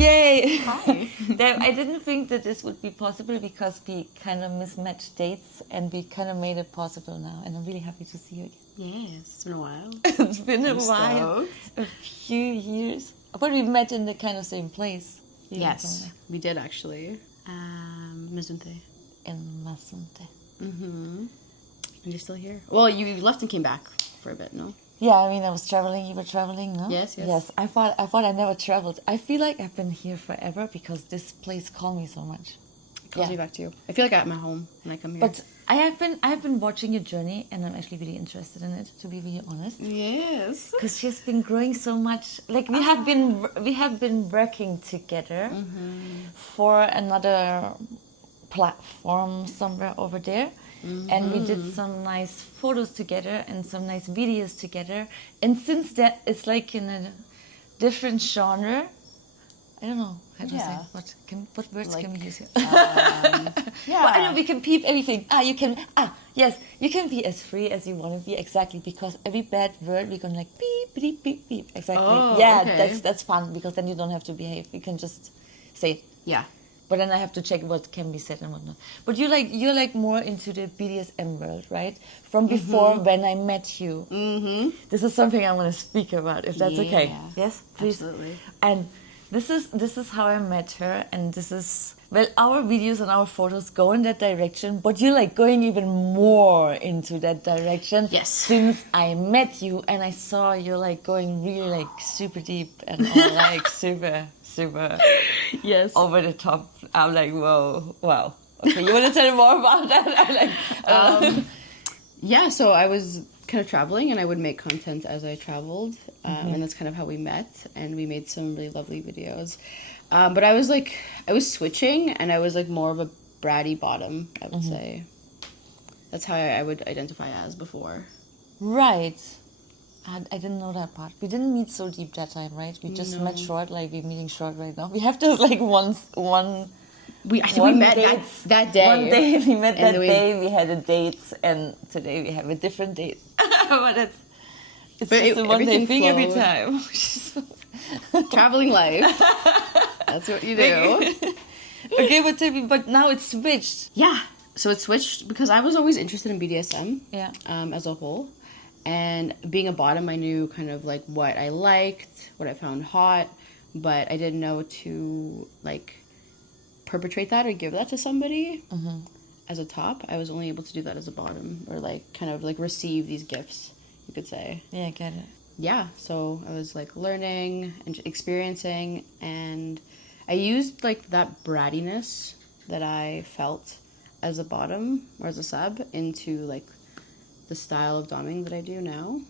Yay! Hi. I didn't think that this would be possible because we kind of mismatched dates and we kind of made it possible now. And I'm really happy to see you again. Yes, it's been a while. It's been a I'm while. stoked. A few years. But we met in the kind of same place. Yes, we did actually. Mizunte. In Masante. Mm-hmm. And you're still here. Well, you left and came back for a bit, no? Yeah, I mean, I was traveling. You were traveling, no? Yes. Yes, I thought I never traveled. I feel like I've been here forever because this place called me so much. It calls me back to you. I feel like I'm at home when I come here. But I have been watching your journey, and I'm actually really interested in it. To be really honest. Yes. Because she's been growing so much. Like we have been working together for another platform somewhere over there. And we did some nice photos together and some nice videos together. And since that, it's like in a different genre. I don't know how to say it. What words can we use here? Yeah. Well, I know we can peep everything. Yes, you can be as free as you want to be, exactly, because every bad word we're gonna like beep, beep, beep, beep. Exactly. Oh, yeah, okay. that's fun because then you don't have to behave. You can just say it. Yeah. But then I have to check what can be said and what not. But you're like more into the BDSM world, right? From before when I met you. Mm-hmm. This is something I want to speak about, if that's okay. Yes, please. Absolutely. And this is how I met her, and this is our videos and our photos go in that direction, but you're like going even more into that direction. Yes. Since I met you and I saw you're like going really like super deep and all like super Yes. over the top. I'm like, whoa, wow. Okay, you want to tell me more about that? I'm like, Yeah, so I was kind of traveling and I would make content as I traveled. And that's kind of how we met. And we made some really lovely videos. But I was switching and I was like more of a bratty bottom, I would say. That's how I would identify as before. right. I didn't know that part. We didn't meet so deep that time, right? We just met short, like we're meeting short right now. We have to like one I think one we met date. that day. One day we met And that we- day, we had a date, and today we have a different date. But it's But just a one day everything thing every flowed. time. Traveling life. That's what you do. Okay, but tell me, but now it's switched. Yeah. So it switched because I was always interested in BDSM. Yeah. As a whole. And being a bottom, I knew kind of like what I liked, what I found hot, but I didn't know to like perpetrate that or give that to somebody as a top. I was only able to do that as a bottom, or like kind of like receive these gifts, you could say. Yeah, I get it. Yeah, so I was like learning and experiencing, and I used like that brattiness that I felt as a bottom or as a sub into like the style of doming that I do now.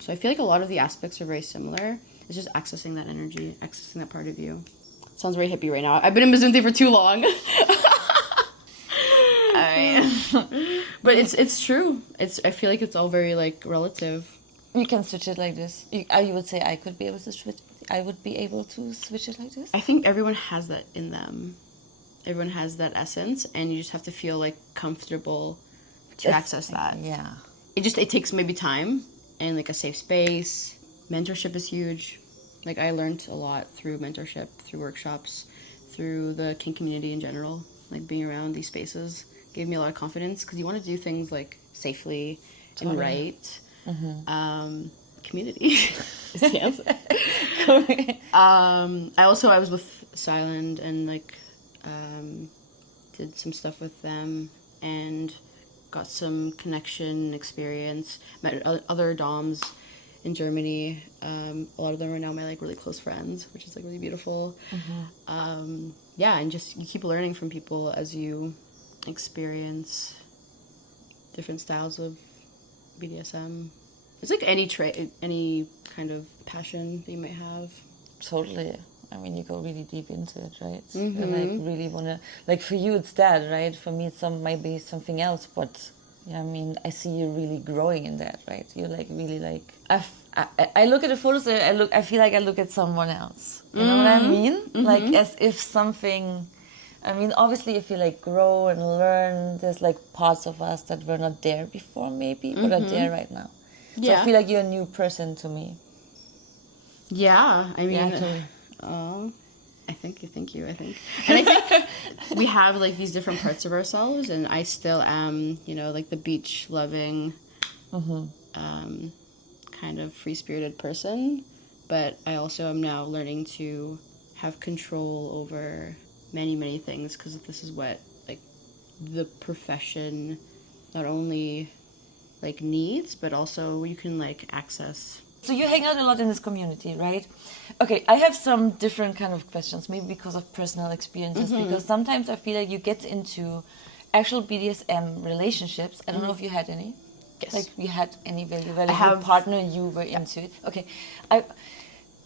So I feel like a lot of the aspects are very similar. It's just accessing that energy, accessing that part of you. Sounds very hippie right now. I've been in Mizunte for too long. But it's true. I feel like it's all very like relative. You can switch it like this. You would say I could be able to switch. I would be able to switch it like this. I think everyone has that in them. Everyone has that essence, and you just have to feel like comfortable to access that. Yeah. It takes maybe time and like a safe space. Mentorship is huge. Like I learned a lot through mentorship, through workshops, through the kink community in general. Like being around these spaces gave me a lot of confidence because you want to do things like safely and right. Community is the answer. I was with Silent and like did some stuff with them and got some connection experience. Met other doms in Germany. A lot of them are now my like really close friends, which is like really beautiful. Yeah, and just you keep learning from people as you experience different styles of BDSM. It's like any kind of passion that you might have. Totally. I mean, you go really deep into it, right? And like really wanna, like for you it's that, right? For me it's might be something else, but yeah, I mean, I see you really growing in that, right? You're like really like, I look at the photos, I feel like I look at someone else. You know what I mean? Like as if something, I mean, obviously if you like grow and learn, there's like parts of us that were not there before maybe, but are there right now. So I feel like you're a new person to me. Yeah, I mean, Yeah, totally. Thank you. And I think we have like these different parts of ourselves, and I still am, you know, like the beach loving, kind of free spirited person, but I also am now learning to have control over many things, because this is what like the profession not only like needs, but also you can like access. So you hang out a lot in this community, right? Okay, I have some different kind of questions, maybe because of personal experiences, because sometimes I feel like you get into actual BDSM relationships. I don't know if you had any. Yes. Like you had any very good partner, you were into it. Okay,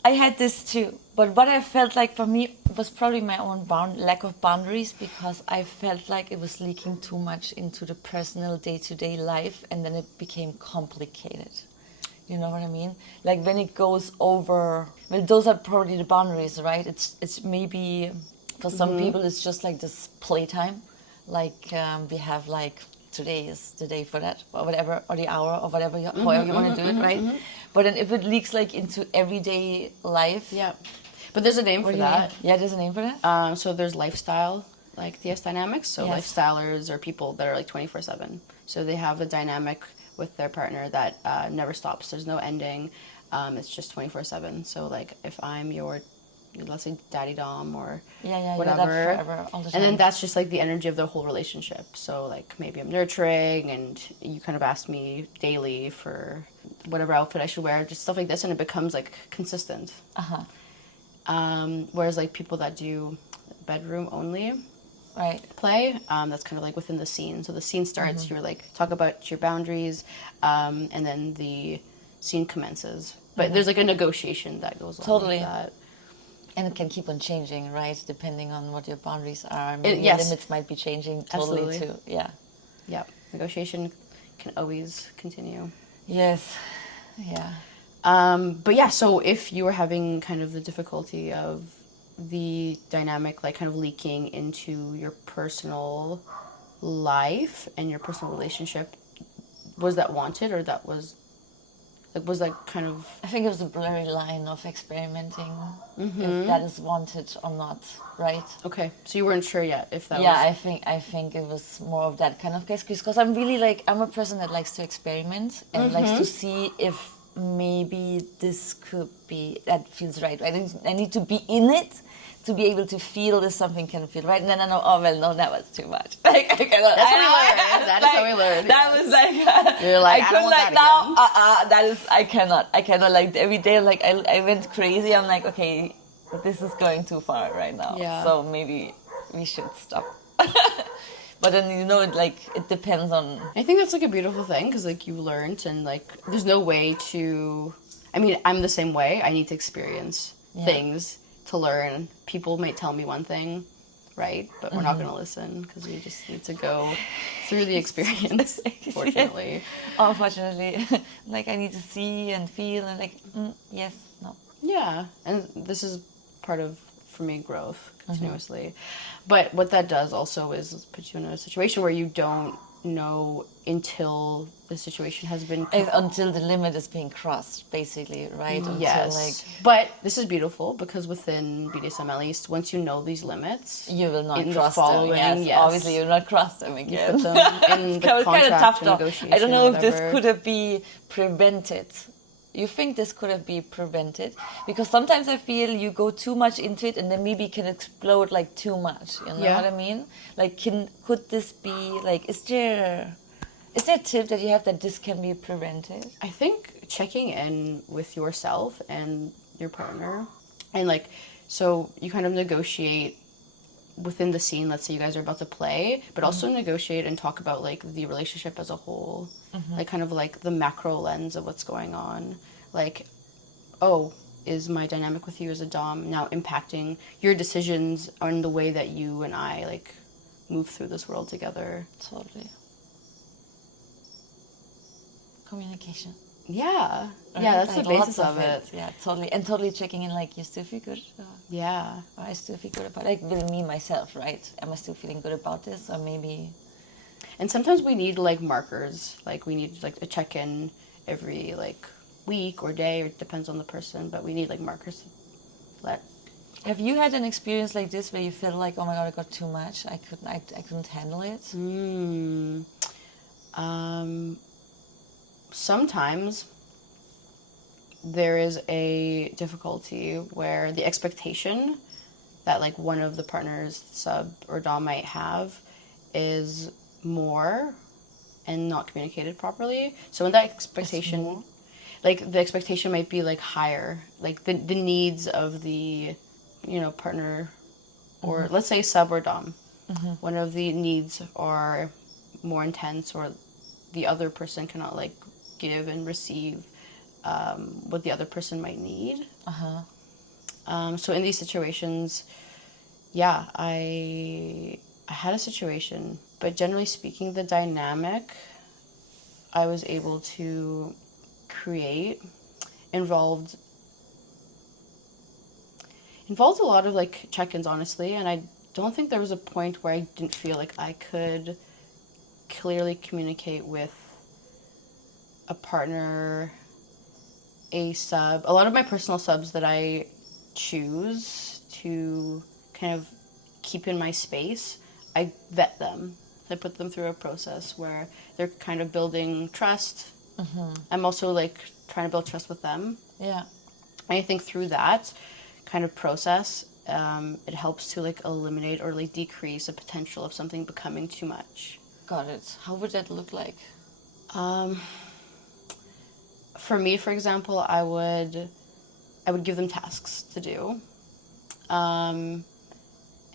I had this too, but what I felt like for me was probably my own lack of boundaries, because I felt like it was leaking too much into the personal day-to-day life, and then it became complicated. You know what I mean? Like when it goes over, well, those are probably the boundaries, right? It's maybe for some people it's just like this playtime, like we have like today is the day for that, or whatever, or the hour, or whatever, however you want to do it, right? But then if it leaks like into everyday life, Yeah, but there's a name for that. Yeah, there's a name for that. So there's lifestyle, like DS dynamics. So Yes. lifestylers are people that are like 24/7. So they have a dynamic with their partner that never stops. There's no ending. It's just 24/7. So like if I'm your, let's say, daddy dom or whatever, forever, all the time. and then that's just like the energy of the whole relationship. So like maybe I'm nurturing, and you kind of ask me daily for whatever outfit I should wear, just stuff like this, and it becomes like consistent. Whereas like people that do bedroom only right play, that's kind of like within the scene. So the scene starts, you're like talk about your boundaries, and then the scene commences. But there's like a negotiation that goes on Totally. with that. And it can keep on changing, right? Depending on what your boundaries are. Maybe yes. limits might be changing totally Absolutely. too. Yeah. Yep. Negotiation can always continue. Yes. Yeah. But yeah, so if you were having kind of the difficulty of the dynamic like kind of leaking into your personal life and your personal relationship, was that wanted, or that was kind of... I think it was a blurry line of experimenting, if that is wanted or not, right? Okay, so you weren't sure yet if that was... Yeah, I think it was more of that kind of case, because I'm really like, I'm a person that likes to experiment and likes to see if maybe this could be, that feels right? I need to be in it to be able to feel this something can feel right, and then I know, oh well, no, that was too much. Like I cannot. That's how we learn. That is how we learn. That was like you're like, I don't want like that again. that is I cannot like every day like I went crazy. I'm like, okay, this is going too far right now. Yeah. So maybe we should stop. But then it depends on. I think that's like a beautiful thing, because like you learned, and like there's no way to. I mean, I'm the same way. I need to experience things to learn. People might tell me one thing, right? But we're not going to listen, because we just need to go through the experience, fortunately. Yes. Unfortunately, like I need to see and feel and like, yes, no. Yeah, and this is part of, for me, growth continuously. But what that does also is put you in a situation where you don't know until the situation has been... Until the limit is being crossed, basically, right? Yes. But this is beautiful, because within BDSM, at least, once you know these limits... You will not in cross the following, them. Yes. Obviously, you will not cross them again. You put them in the contract kind of tough, or though. negotiation. I don't know if whatever. this could have been prevented. You think this could have been prevented? Because sometimes I feel you go too much into it and then maybe it can explode like too much. You know what I mean? Like, could this be like? Is there a tip that you have that this can be prevented? I think checking in with yourself and your partner, and like, so you kind of negotiate within the scene. Let's say you guys are about to play, but also negotiate and talk about like the relationship as a whole, like kind of like the macro lens of what's going on. Like, oh, is my dynamic with you as a dom now impacting your decisions on the way that you and I like move through this world together? Totally. Communication. Yeah. Yeah, that's the basis of it. Yeah, totally. And totally checking in, like, you still feel good? Yeah. Or I still feel good about, like, with me, myself, right? Am I still feeling good about this? Or maybe... And sometimes we need, like, markers. Like, we need, like, a check-in every, like, week or day, or it depends on the person. But we need, like, markers to let Have you had an experience like this where you felt like, oh my god, I got too much, I couldn't handle it? Sometimes there is a difficulty where the expectation that like one of the partners, sub or dom, might have is more and not communicated properly. So when that expectation, like the expectation might be like higher, like the needs of the, you know, partner, or let's say sub or dom, one of the needs are more intense, or the other person cannot like give and receive what the other person might need. So in these situations, yeah, I had a situation, but generally speaking, the dynamic I was able to create involved a lot of like check-ins, honestly, and I don't think there was a point where I didn't feel like I could clearly communicate with a partner, a sub. A lot of my personal subs that I choose to kind of keep in my space, I vet them. I put them through a process where they're kind of building trust. I'm also like trying to build trust with them. Yeah. And I think through that kind of process, it helps to like eliminate or like decrease the potential of something becoming too much. Got it. How would that look like? For me, for example, I would give them tasks to do,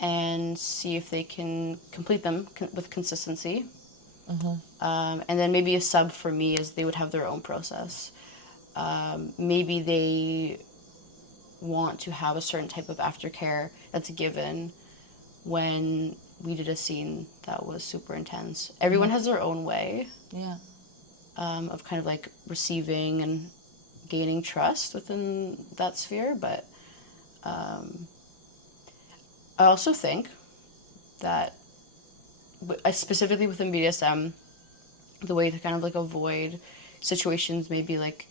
and see if they can complete them with consistency. And then maybe a sub for me is they would have their own process. Maybe they want to have a certain type of aftercare that's given when we did a scene that was super intense. Everyone has their own way. Yeah. Of kind of like receiving and gaining trust within that sphere. But I also think that specifically within BDSM, the way to kind of like avoid situations maybe like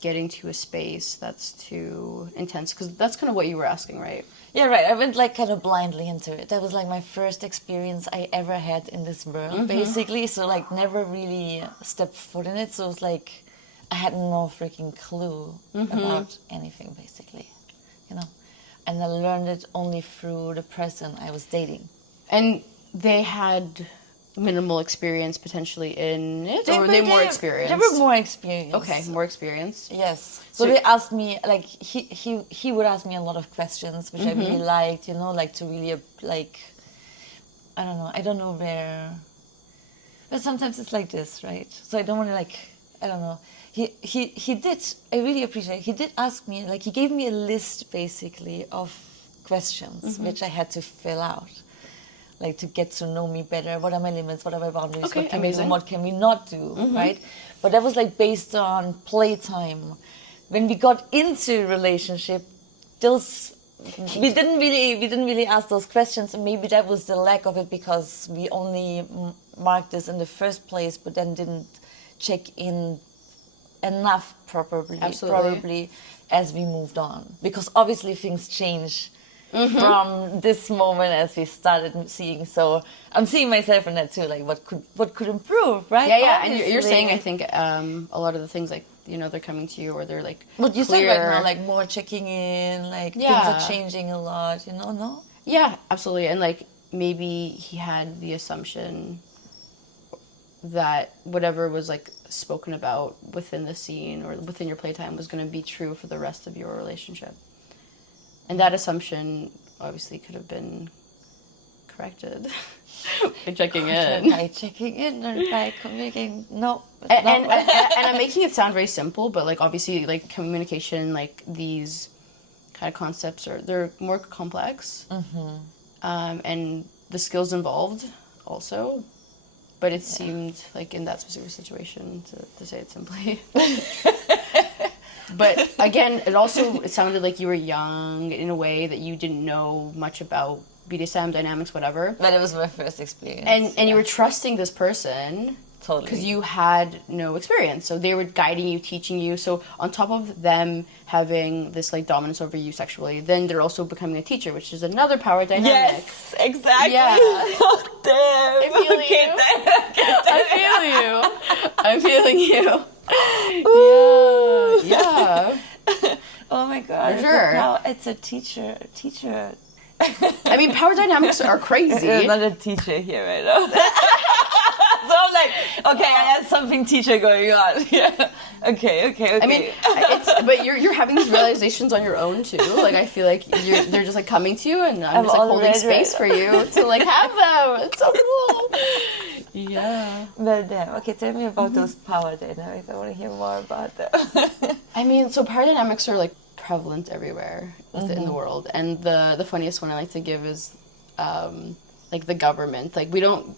getting to a space that's too intense, because that's kind of what you were asking, right? Yeah, right. I went like kind of blindly into it. That was like my first experience I ever had in this world, basically. So like never really stepped foot in it. So it was like I had no freaking clue about anything, basically, you know. And I learned it only through the person I was dating. And they had minimal experience potentially in it, or were they more experienced? They were more experienced. Okay, more experienced. Yes. So they asked me, like, he would ask me a lot of questions, which I really liked, you know, like to really, like, I don't know where, but sometimes it's like this, right? So I don't want to, like, I don't know. He did, I really appreciate it. He did ask me, like, he gave me a list, basically, of questions, which I had to fill out. Like, to get to know me better. What are my limits? What are my boundaries? Okay, what can amazing. we do? What can we not do? Right? But that was like based on playtime. When we got into relationship, we didn't really ask those questions, and maybe that was the lack of it, because we only marked this in the first place, but then didn't check in enough probably as we moved on, because obviously things change. From this moment as we started seeing, so I'm seeing myself in that too, like what could improve, right? Yeah. Obviously. And you're saying, I think, a lot of the things, like, you know, they're coming to you, or they're like what you clear. said right now, like more checking in, like things are changing a lot, you know. No, yeah, absolutely. And like maybe he had the assumption that whatever was like spoken about within the scene or within your playtime was going to be true for the rest of your relationship. And that assumption obviously could have been corrected by checking in. By checking in or by communicating. No. And I'm making it sound very simple, but like obviously like communication, like these kind of concepts they're more complex. And the skills involved also. But it seemed like in that specific situation, to say it simply. But again, it sounded like you were young in a way that you didn't know much about BDSM, dynamics, whatever. But it was my first experience. And you were trusting this person. Totally. Because you had no experience. So they were guiding you, teaching you. So on top of them having this like dominance over you sexually, then they're also becoming a teacher, which is another power dynamic. Yes, exactly. Yeah. Oh, damn. I feel Okay, you. damn. I'm feeling you. Yeah. Oh my god. For sure. It's a teacher. I mean, power dynamics are crazy. There's not a teacher here right now. So I'm like, okay, I had something teacher going on. Yeah. Okay. I mean, but you're having these realizations on your own too. Like I feel like they're just like coming to you, and I'm just like holding space for you to like have them. It's so cool. Yeah. Well, damn. Okay, tell me about those power dynamics. I want to hear more about them. I mean, so power dynamics are like prevalent everywhere in the world, and the funniest one I like to give is like the government. Like we don't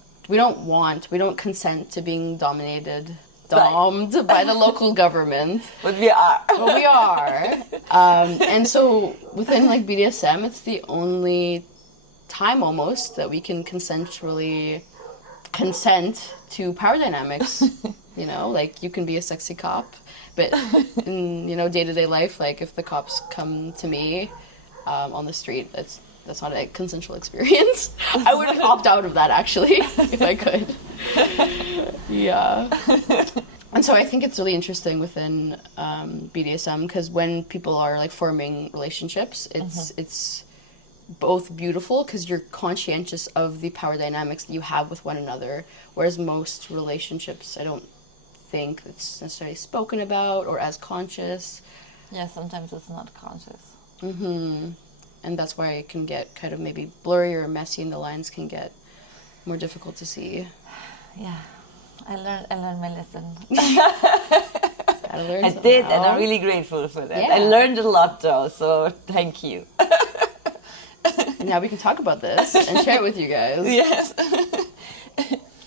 consent to being domed by the local government. But we are. And so within like BDSM, it's the only time almost that we can consensually consent to power dynamics. You know, like you can be a sexy cop, but in day-to-day life, like if the cops come to me on the street, that's not a consensual experience. I would opt out of that, actually, if I could. Yeah. And so I think it's really interesting within BDSM, because when people are like forming relationships, it's both beautiful because you're conscientious of the power dynamics that you have with one another, whereas most relationships, I don't think it's necessarily spoken about or as conscious. Yeah, sometimes it's not conscious. And that's why it can get kind of maybe blurry or messy, and the lines can get more difficult to see. Yeah, I learned my lesson. I did, and I'm really grateful for that. Yeah. I learned a lot, though, so thank you. And now we can talk about this and share it with you guys. Yes.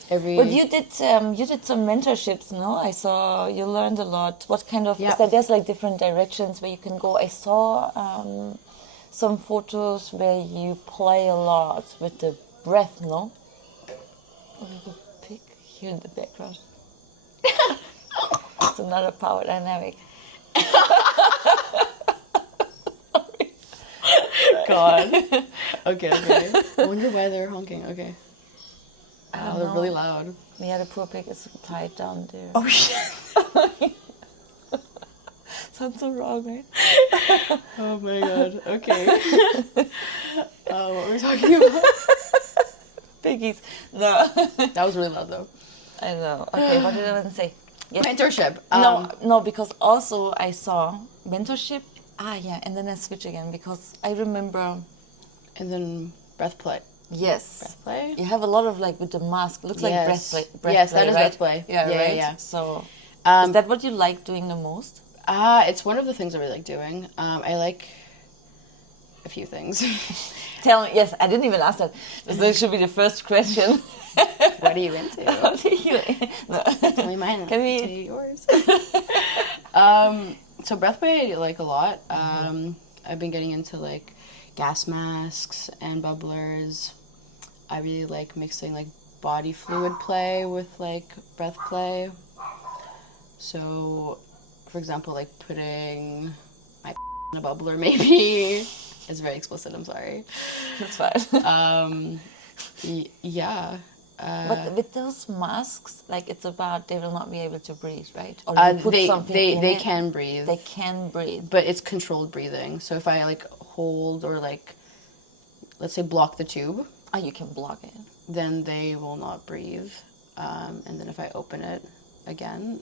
But you did some mentorships, no? I saw you learned a lot. What kind of? Yeah. There's like different directions where you can go. I saw some photos where you play a lot with the breath, no? Oh, there's a pig here in the background. It's another power dynamic. God. Okay. I wonder why they're honking. Okay. Oh, they're really loud. Yeah, the poor pig is tied down there. Oh shit. Sounds so wrong, right? Oh my god. Okay. What were we talking about? Piggies. No. That was really loud though. I know. Okay, what did I want to say? Yes. Mentorship. No, because also I saw mentorship. Yeah, and then I switch again because I remember. And then breath play. Yes. Breath play? You have a lot of like with the mask. Looks like breath play. Yes, play, that is right? breath play. Yeah, right? Yeah. So, is that what you like doing the most? It's one of the things I really like doing. I like a few things. Tell me. Yes, I didn't even ask that. This should be the first question. What are you into? No. Tell me mine. Can we? Tell you yours. So breath play I like a lot. I've been getting into like gas masks and bubblers. I really like mixing like body fluid play with like breath play. So, for example, like putting my in a bubbler maybe. It's very explicit, I'm sorry. That's fine. Yeah. But with those masks, like it's about they will not be able to breathe, right? Or you put something in they it, can breathe. They can breathe. But it's controlled breathing. So if I like hold or like, let's say block the tube. Oh, you can block it. Then they will not breathe. And then if I open it again,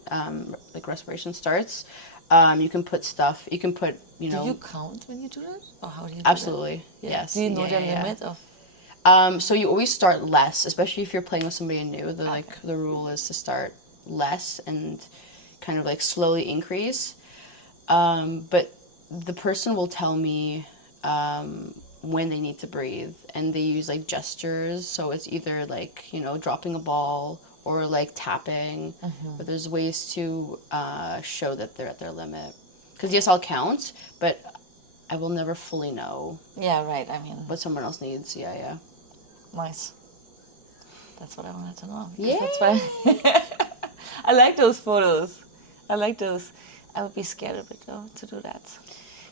like respiration starts, you can put stuff, you can put, Do you count when you do that? Or how do you do Absolutely, that? yes. Do you know the limit of? So you always start less, especially if you're playing with somebody new. The rule is to start less and kind of like slowly increase. But the person will tell me when they need to breathe, and they use like gestures. So it's either like, dropping a ball or like tapping, but there's ways to show that they're at their limit. Because yes, I'll count, but I will never fully know. Yeah, right. I mean, what someone else needs. Yeah. Nice. That's what I wanted to know. Yeah. That's why. I like those photos. I like those. I would be scared a bit though to do that,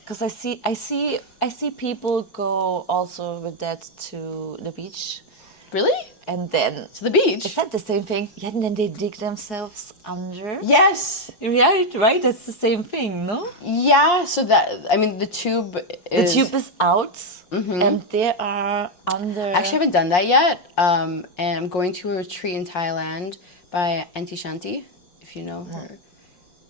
because I see people go also with that to the beach, Really? and then To the beach? is that the same thing? Yeah, and then they dig themselves under. Yes. Right. That's the same thing, no? Yeah. So that I mean, the tube is. The tube is out, and they are under. I actually haven't done that yet. And I'm going to a retreat in Thailand by Auntie Shanti, if you know her.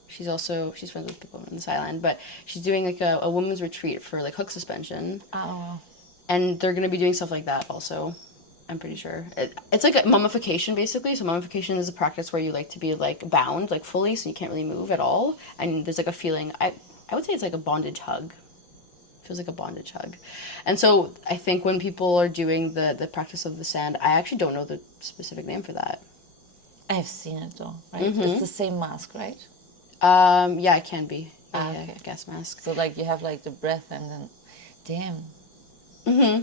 She's friends with people in Thailand, but she's doing like a women's retreat for like hook suspension. Oh. And they're going to be doing stuff like that also, I'm pretty sure. It's like a mummification, basically. So mummification is a practice where you like to be like bound, like fully, so you can't really move at all. And there's like a feeling, I would say it's like a bondage hug. Feels like a bondage hug. And so I think when people are doing the practice of the sand, I actually don't know the specific name for that. I have seen it though, right? It's the same mask, right? Yeah, it can be. Yeah, Okay. gas mask. So like you have like the breath and then, damn. Mm-hmm.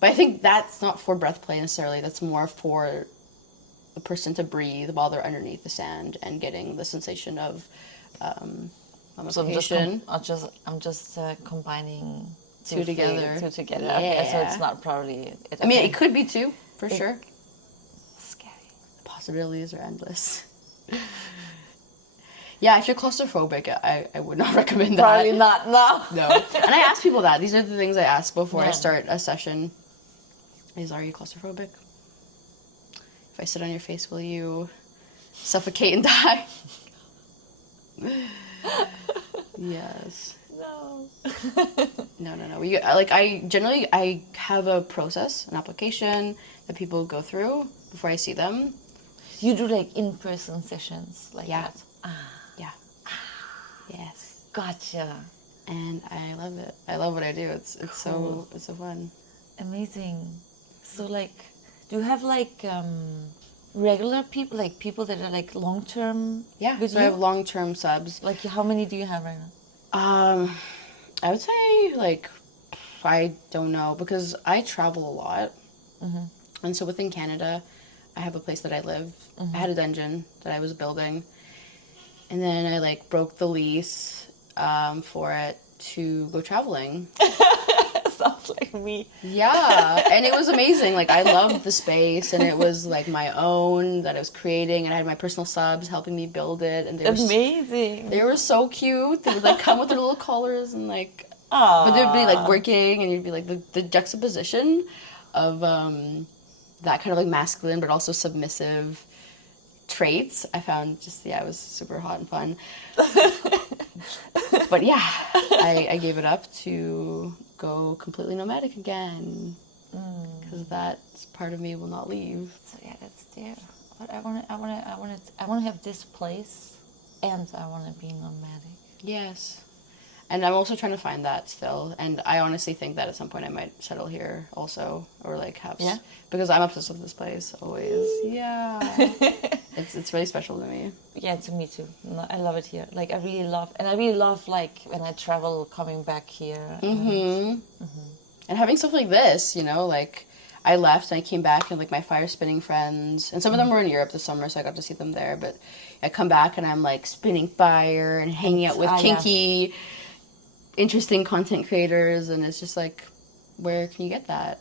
But I think that's not for breath play necessarily. That's more for the person to breathe while they're underneath the sand and getting the sensation of mummification. I'm just combining Two together. Two together. Yeah. Okay, so it's not probably. I mean, it could be two, for sure. Scary. The possibilities are endless. Yeah, if you're claustrophobic, I would not recommend that. Probably not. No. No. And I ask people that. These are the things I ask before I Yeah. start a session. Are you claustrophobic? If I sit on your face, will you suffocate and die? Yes. No. No. I have a process, an application that people go through before I see them. You do like in-person sessions like Yeah. that. Yeah. Yes. Gotcha. And I love it. I love what I do. It's Cool. so fun. Amazing. So like, do you have like regular people, like people that are like long-term Yeah. with So you? I have long-term subs. Like how many do you have right now? I would say like I don't know because I travel a lot, and so within Canada, I have a place that I live. I had a dungeon that I was building, and then I like broke the lease for it to go traveling. Sounds like me. Yeah, and it was amazing. Like I loved the space, and it was like my own that I was creating, and I had my personal subs helping me build it, and Amazing. they were so cute. They would like come with their little collars and like. Aww. But they'd be like working, and you'd be like the juxtaposition of that kind of like masculine but also submissive traits. I found it was super hot and fun. But yeah, I gave it up to go completely nomadic again because that part of me will not leave. So yeah, that's there. But I want to have this place, and I want to be nomadic. Yes. And I'm also trying to find that still. And I honestly think that at some point I might settle here also. Or like have... Yeah? Because I'm obsessed with this place always. Yeah. It's really special to me. Yeah, to me too. No, I love it here. Like I really love like when I travel coming back here. And having stuff like this, you know, like I left and I came back and like my fire spinning friends, and some of them were in Europe this summer, so I got to see them there. But I come back and I'm like spinning fire and hanging out with kinky, interesting content creators, and it's just like, where can you get that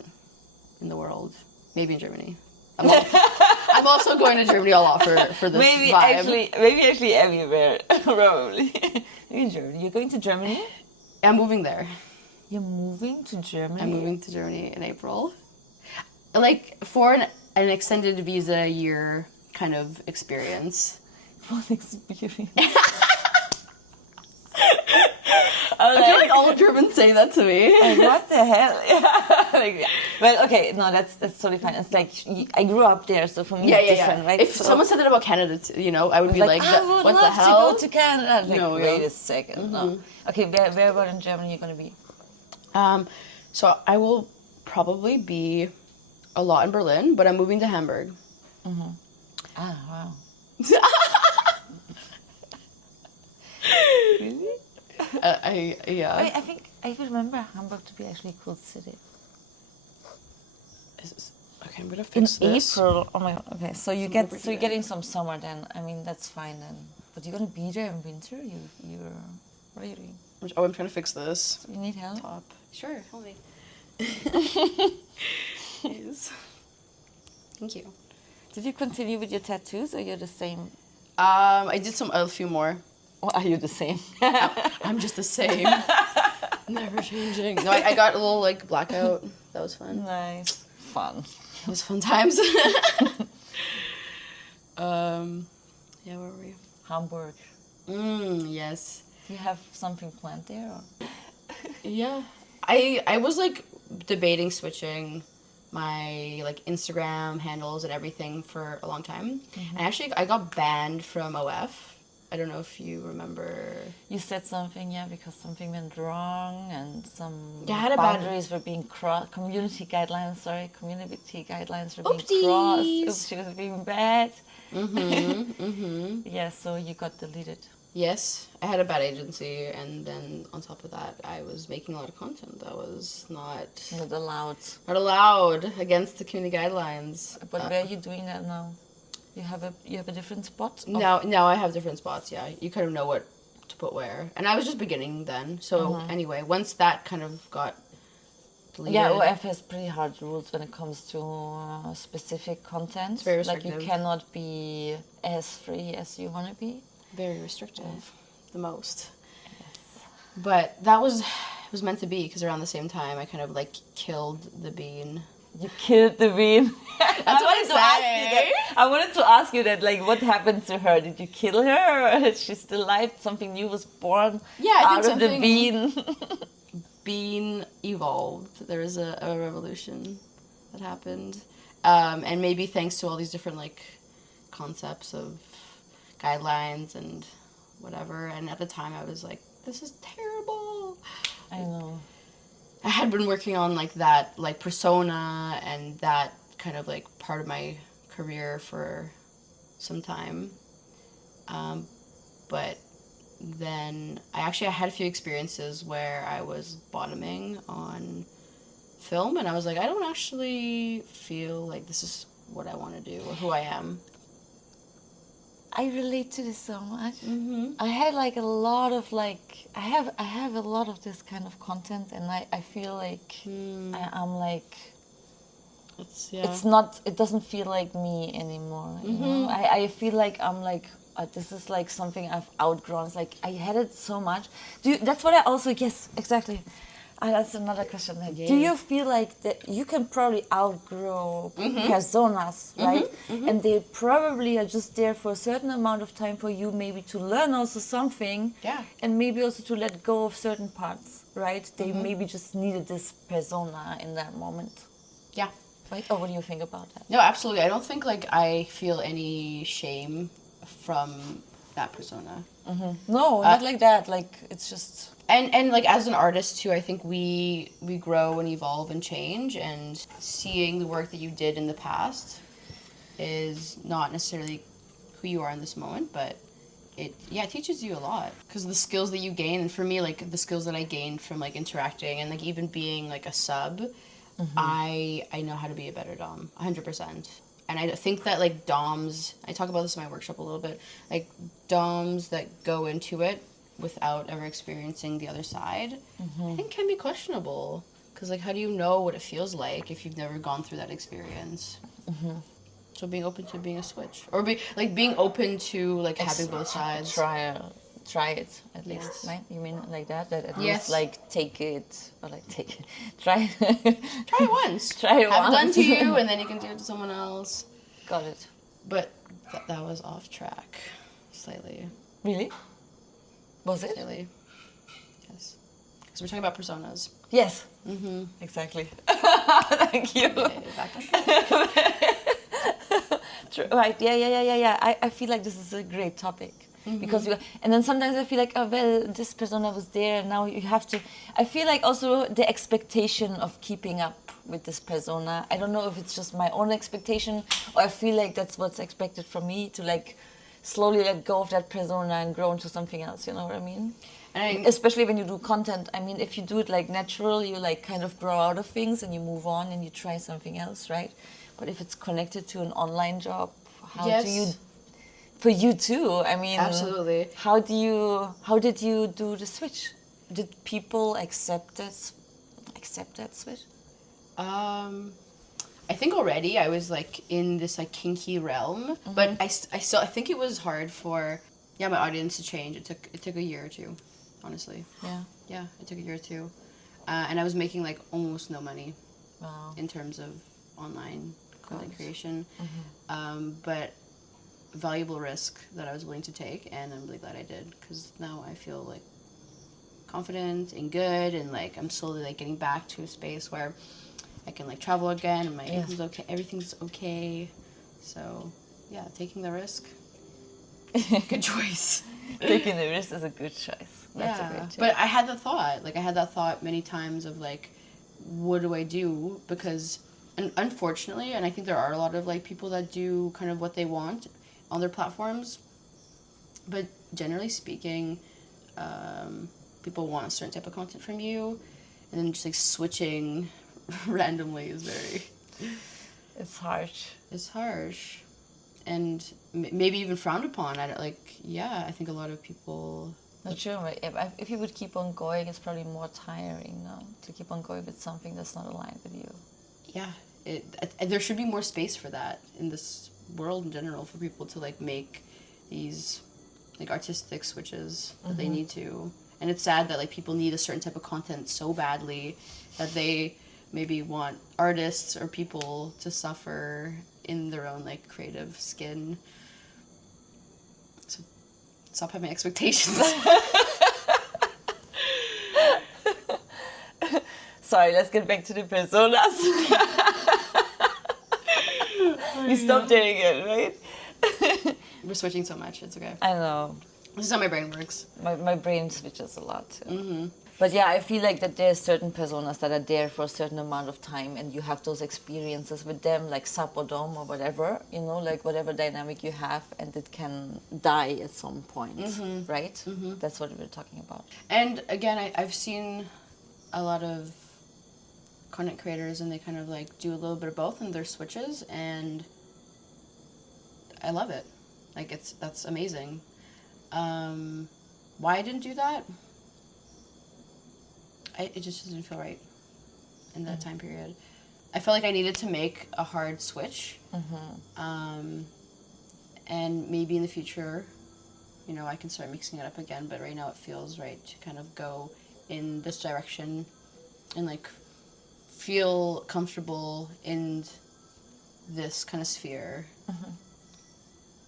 in the world? Maybe in Germany. I'm also going to Germany a lot for this maybe vibe. actually everywhere, probably. In Germany, you're going to Germany? I'm moving there. You're moving to Germany? I'm moving to Germany in April. Like, for an extended visa year kind of experience. What experience? I feel like all Germans say that to me. Like, what the hell? Like, well, okay, no, that's totally fine. It's like, I grew up there, so for me it's different, right? If so, someone said that about Canada, you know, I would be like, I would what love the hell? to go to Canada. Like, No, wait a second. No. Okay, where about in Germany are you going to be? So I will probably be a lot in Berlin, but I'm moving to Hamburg. Ah, wow. Really? Yeah. I think I remember Hamburg to be actually a cool city. Okay, I'm gonna In fix this. April. Oh my god. Okay, so you're overheating. getting some summer then. I mean, that's fine then. But you're gonna be there in winter. You're. What are you doing? Oh, I'm trying to fix this You need help? top. Sure, help me. Yes. Thank you. Did you continue with your tattoos, or you're the same? I did a few more. Or are you the same? I'm just the same. Never changing. No, I got a little like blackout. That was fun. Nice. Fun. It was fun times. Yeah, where were we? Hamburg. Yes. Do you have something planned there? Or? Yeah. I was like debating switching my like Instagram handles and everything for a long time. And actually I got banned from OF. I don't know if you remember. You said something, yeah, because something went wrong and some Yeah, I had a bad- boundaries were being crossed. Community guidelines were being Oopsies. crossed. She was being bad. Yeah, so you got deleted. Yes, I had a bad agency, and then on top of that, I was making a lot of content that was not allowed against the community guidelines. But where are you doing that now? You have a different spot? Now I have different spots. Yeah, you kind of know what to put where, and I was just beginning then. So anyway, once that kind of got deleted, yeah, OF has pretty hard rules when it comes to specific content. It's very like you restrictive. cannot be as free as you want to be. Very restrictive, the most. But that was it was meant to be because around the same time I kind of like killed the bean. You killed the bean. That's what I I wanted to ask you that, like, what happened to her? Did you kill her, or is she still alive? Something new was born out of the bean. Bean evolved. There was a revolution that happened, and maybe thanks to all these different like concepts of guidelines and whatever. And at the time, I was like, "This is terrible." I know. I had been working on like that like persona and that kind of like part of my career for some time, but then I had a few experiences where I was bottoming on film, and I was like, I don't actually feel like this is what I want to do or who I am. I relate to this so much. I had like a lot of like I have a lot of this kind of content, and I feel like I'm like it doesn't feel like me anymore. You know? I feel like I'm like this is like something I've outgrown. It's like I had it so much. That's what I also yes exactly. That's another question. Like, do you feel like that you can probably outgrow personas, right? And they probably are just there for a certain amount of time for you, maybe to learn also something, and maybe also to let go of certain parts, right? They maybe just needed this persona in that moment. Yeah. Right? Or what do you think about that? No, absolutely. I don't think like I feel any shame from that persona. No, not like that. Like it's just. And like as an artist too, I think we grow and evolve and change, and seeing the work that you did in the past is not necessarily who you are in this moment, but it teaches you a lot because the skills that you gain, and for me like the skills that I gained from like interacting and like even being like a sub, I know how to be a better dom 100%. And I think that like doms, I talk about this in my workshop a little bit, like doms that go into it without ever experiencing the other side, I think can be questionable. Because, like, how do you know what it feels like if you've never gone through that experience? So being open to being a switch. Or being open to, like, having both sides. Try it, at least, right? You mean like that? That at least, like, take it, or, like, take it. Try it. Try it once. Try it Have once. it done to you, and then you can do it to someone else. Got it. But that was off track, slightly. Really? Was it? Slightly. Yes. Because we're talking about personas. Yes. Exactly. Thank you. Okay, back on track. Right. Yeah. I feel like this is a great topic. Because and then sometimes I feel like, oh well, this persona was there, and now you have to. I feel like also the expectation of keeping up with this persona. I don't know if it's just my own expectation, or I feel like that's what's expected from me to like slowly let go of that persona and grow into something else. You know what I mean? And especially when you do content. I mean, if you do it like natural, you like kind of grow out of things and you move on and you try something else, right? But if it's connected to an online job, how Yes. do you, for you too, I mean, Absolutely. how did you do the switch? Did people accept that switch? I think already I was like in this like kinky realm, but I think it was hard for my audience to change. It took a year or two, honestly. Yeah. It took a year or two, and I was making like almost no money. Wow. In terms of online content creation, but valuable risk that I was willing to take, and I'm really glad I did, because now I feel like confident and good, and like I'm slowly like getting back to a space where I can like travel again, and my income's okay, everything's okay. So yeah, taking the risk, good choice. Taking the risk is a good choice. That's a great choice. But I had that thought many times of like, what do I do? Because unfortunately, and I think there are a lot of like people that do kind of what they want on their platforms, but generally speaking, people want a certain type of content from you, and then just like switching randomly is very... It's harsh. It's harsh. And maybe even frowned upon. I think a lot of people... Not sure. If you would keep on going, it's probably more tiring now to keep on going with something that's not aligned with you. Yeah. There should be more space for that in this world in general, for people to like make these like artistic switches that they need to. And it's sad that like people need a certain type of content so badly that they maybe want artists or people to suffer in their own like creative skin. So stop having expectations. Sorry, let's get back to the personas. We stopped doing it, right? We're switching so much. It's okay. I know. This is how my brain works. My brain switches a lot too. But yeah, I feel like that there's certain personas that are there for a certain amount of time, and you have those experiences with them, like sub or dom or whatever, you know, like whatever dynamic you have, and it can die at some point, right? That's what we're talking about. And again, I've seen a lot of content creators, and they kind of like do a little bit of both in their switches, and I love it. Like that's amazing. Why I didn't do that? It just didn't feel right in that time period. I felt like I needed to make a hard switch. And maybe in the future, you know, I can start mixing it up again. But right now it feels right to kind of go in this direction and like feel comfortable in this kind of sphere.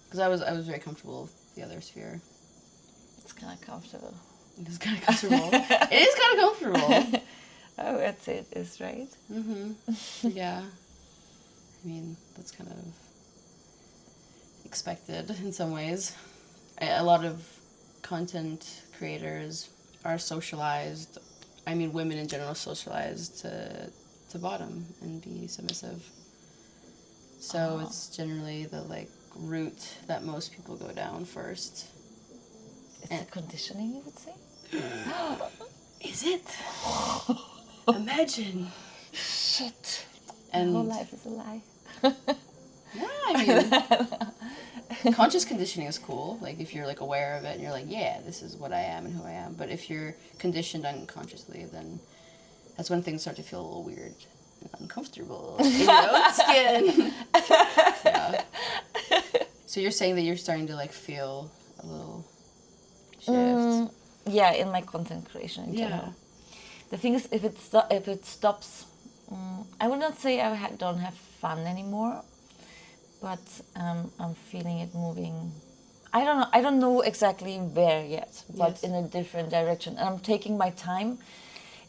Because I was very comfortable with the other sphere. It's kind of comfortable. It is kind of comfortable. It is kind of comfortable. Oh, that's it, is right? Yeah. I mean, that's kind of expected in some ways. A lot of content creators are socialized. I mean, women in general socialized to bottom and be submissive. So it's generally the like route that most people go down first. It's a conditioning, you would say? Is it? Imagine. Shit. And My whole life is a lie. Yeah, I mean, conscious conditioning is cool. Like if you're like aware of it and you're like, yeah, this is what I am and who I am. But if you're conditioned unconsciously, then that's when things start to feel a little weird and uncomfortable in your own skin. Yeah. So you're saying that you're starting to like feel a little shift. Yeah, in my content creation in general. The thing is, if it stops, I would not say I don't have fun anymore, but I'm feeling it moving. I don't know exactly where yet, but in a different direction. And I'm taking my time,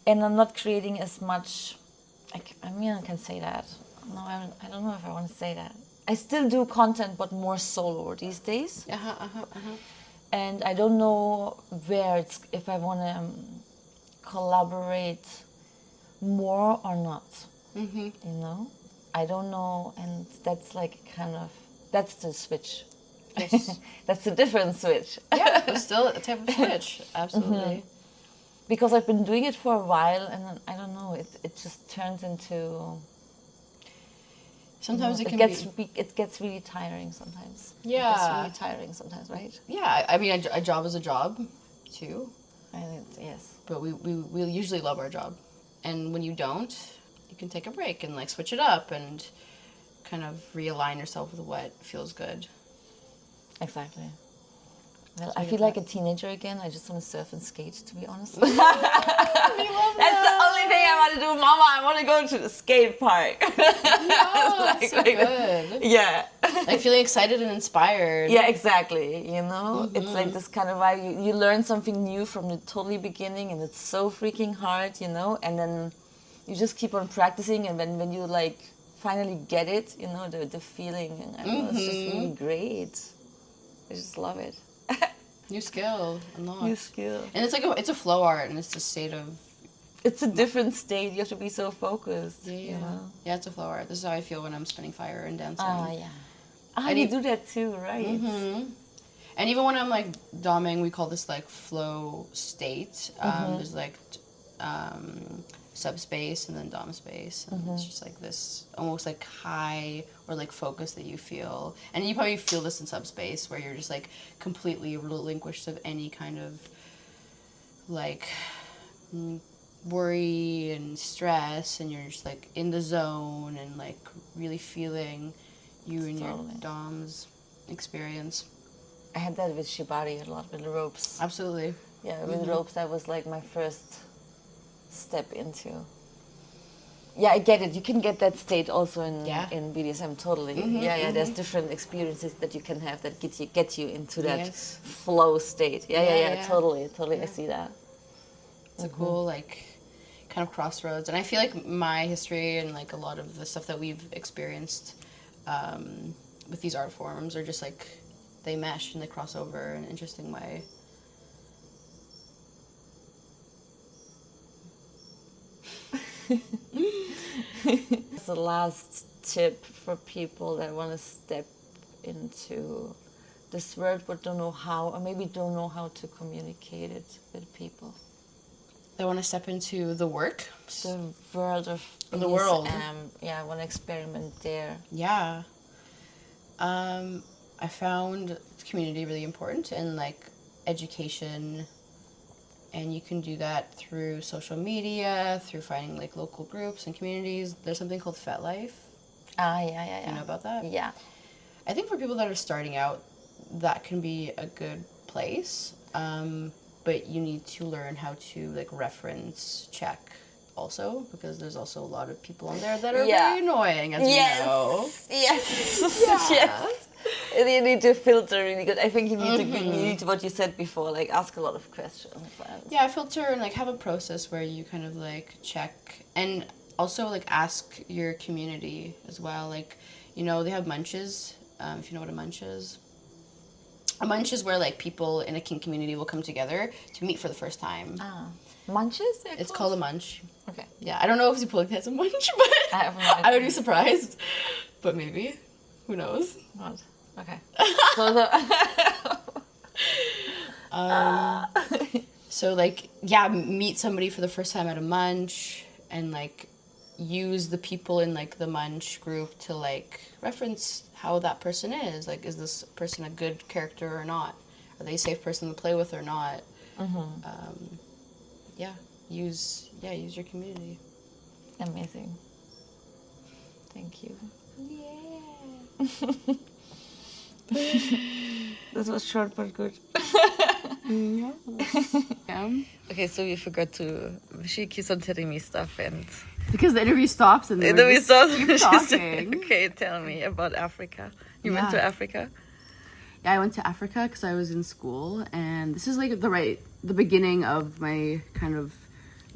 and I'm not creating as much. I mean, I can say that. No, I don't know if I want to say that. I still do content, but more solo these days. And I don't know if I want to collaborate more or not. You know, I don't know, and that's like that's the switch. Yes. That's a different switch. Yeah, but still a type of switch. Absolutely. Because I've been doing it for a while, and I don't know, it just turns into Sometimes it can it gets really tiring sometimes. Yeah. It gets really tiring sometimes, right? Yeah, I mean, a job is a job, too. I think, yes. But we usually love our job. And when you don't, you can take a break and, like, switch it up and kind of realign yourself with what feels good. Exactly. Well, I feel like a teenager again. I just want to surf and skate, to be honest. We love That's the only thing I want to do, Mama. I want to go to the skate park. Yeah, that's so good. Yeah. Like feeling excited and inspired. Yeah, exactly. You know, it's like this kind of vibe. You learn something new from the totally beginning, and it's so freaking hard, you know. And then you just keep on practicing, and when you like finally get it, you know, the feeling. I don't know, it's just really great. I just love it. New skill unlocked. New skill. And it's a flow art, and it's a state of. It's a different state. You have to be so focused. Yeah. You know? Yeah, it's a flow art. This is how I feel when I'm spinning fire and dancing. Yeah. You do that too, right? And even when I'm like doming, we call this like flow state. There's like subspace and then dom space, and it's just like this almost like high or like focus that you feel. And you probably feel this in subspace where you're just like completely relinquished of any kind of like worry and stress, and you're just like in the zone and like really feeling you and your dom's experience. I had that with shibari a lot, with the ropes. Absolutely. Yeah, with ropes, that was like my first step into. Yeah, I get it. You can get that state also in BDSM, totally. There's different experiences that you can have that get you into that flow state. Totally. I see that. It's a cool like kind of crossroads, and I feel like my history and like a lot of the stuff that we've experienced with these art forms are just like they mesh and they cross over in an interesting way. The last tip for people that want to step into this world but don't know how, or maybe don't know how to communicate it with people. They want to step into the work? The world of BDSM. The world. I want to experiment there. Yeah. I found community really important, and like education, and you can do that through social media, through finding like local groups and communities. There's something called FetLife. Yeah. You know about that? Yeah. I think for people that are starting out, that can be a good place. But you need to learn how to like reference check also, because there's also a lot of people on there that are very annoying, as you know. Yes. You need to filter really good. I think you need to, what you said before, like ask a lot of questions. Yeah, filter and like have a process where you kind of like check, and also like ask your community as well. Like, you know, they have munches, if you know what a munch is. A munch is where like people in a kink community will come together to meet for the first time. Munches? It's called a munch. Okay. Yeah, I don't know if Zipulik has a munch, but I would be surprised. But maybe. Who knows? What? Okay. So like, yeah, meet somebody for the first time at a munch, and like use the people in like the munch group to like reference how that person is. Like, is this person a good character or not? Are they a safe person to play with or not? Use your community. Amazing. Thank you. Yeah. This was short but good. Okay, so we forgot to. She keeps on telling me stuff, and because the interview stops and then we keep talking. Okay, tell me about Africa. You went to Africa? Yeah, I went to Africa because I was in school, and this is like the beginning of my kind of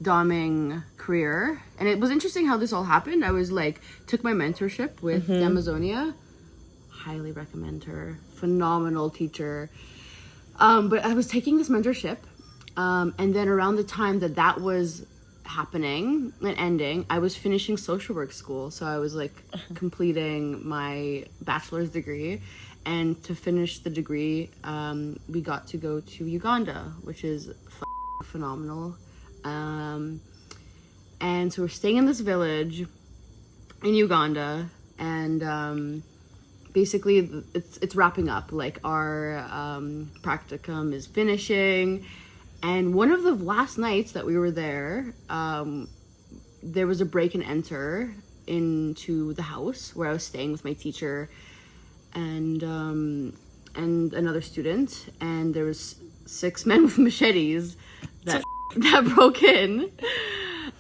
doming career. And it was interesting how this all happened. I was like, took my mentorship with Amazonia. Highly recommend her. Phenomenal teacher. But I was taking this mentorship, and then around the time that was happening and ending, I was finishing social work school. So I was like completing my bachelor's degree, and to finish the degree, we got to go to Uganda, which is phenomenal. And so we're staying in this village in Uganda, And basically it's wrapping up. Like our practicum is finishing, and one of the last nights that we were there, there was a break and enter into the house where I was staying with my teacher and another student, and there was 6 men with machetes that broke in.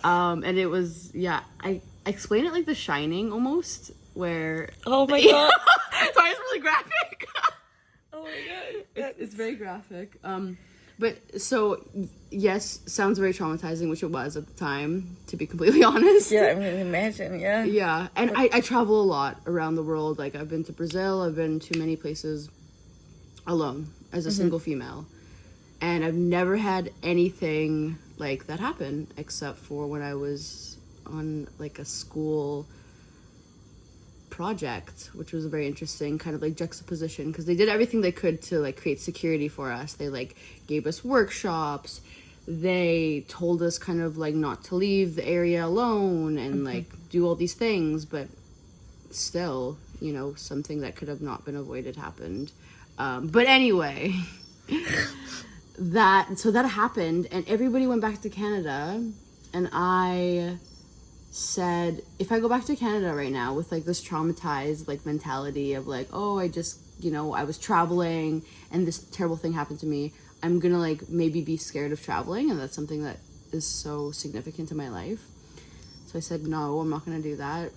And it was, yeah, I explain it like The Shining almost, where... Oh my god. Sorry, it's really graphic. Oh my god. It's very graphic. But so, yes, sounds very traumatizing, which it was at the time, to be completely honest. Yeah, I mean, imagine, yeah. Yeah, and I travel a lot around the world. Like, I've been to Brazil, I've been to many places alone, as a single female. And I've never had anything like that happen, except for when I was on, like, a school project, which was a very interesting kind of like juxtaposition, because they did everything they could to like create security for us. They like gave us workshops, they told us kind of like not to leave the area alone and like do all these things, but still, you know, something that could have not been avoided happened. But anyway, that happened, and everybody went back to Canada, and I said, if I go back to Canada right now with like this traumatized like mentality of like, oh, I just, you know, I was traveling and this terrible thing happened to me, I'm gonna like maybe be scared of traveling, and that's something that is so significant in my life. So I said, no, I'm not gonna do that,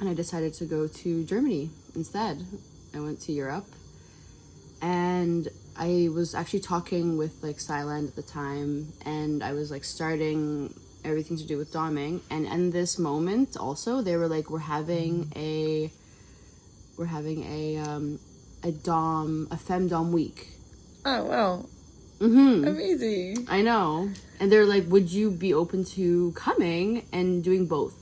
and I decided to go to Germany instead. I went to Europe, and I was actually talking with like Thailand at the time, and I was like starting everything to do with doming, and in this moment also they were like, we're having a femdom week. Oh wow. Amazing. I know. And they're like, would you be open to coming and doing both?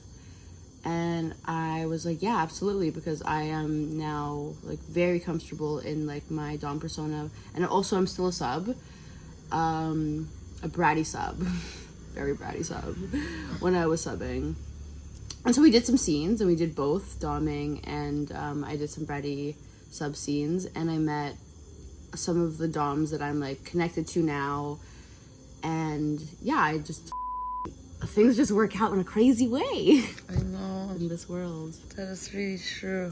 And I was like, yeah, absolutely, because I am now like very comfortable in like my dom persona, and also I'm still a sub, a bratty sub. Very bratty sub when I was subbing. And so we did some scenes, and we did both doming, and I did some bratty sub scenes, and I met some of the doms that I'm like connected to now, and yeah, things just work out in a crazy way. I know. In this world. That is really true.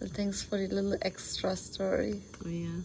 But thanks for the little extra story. Oh yeah.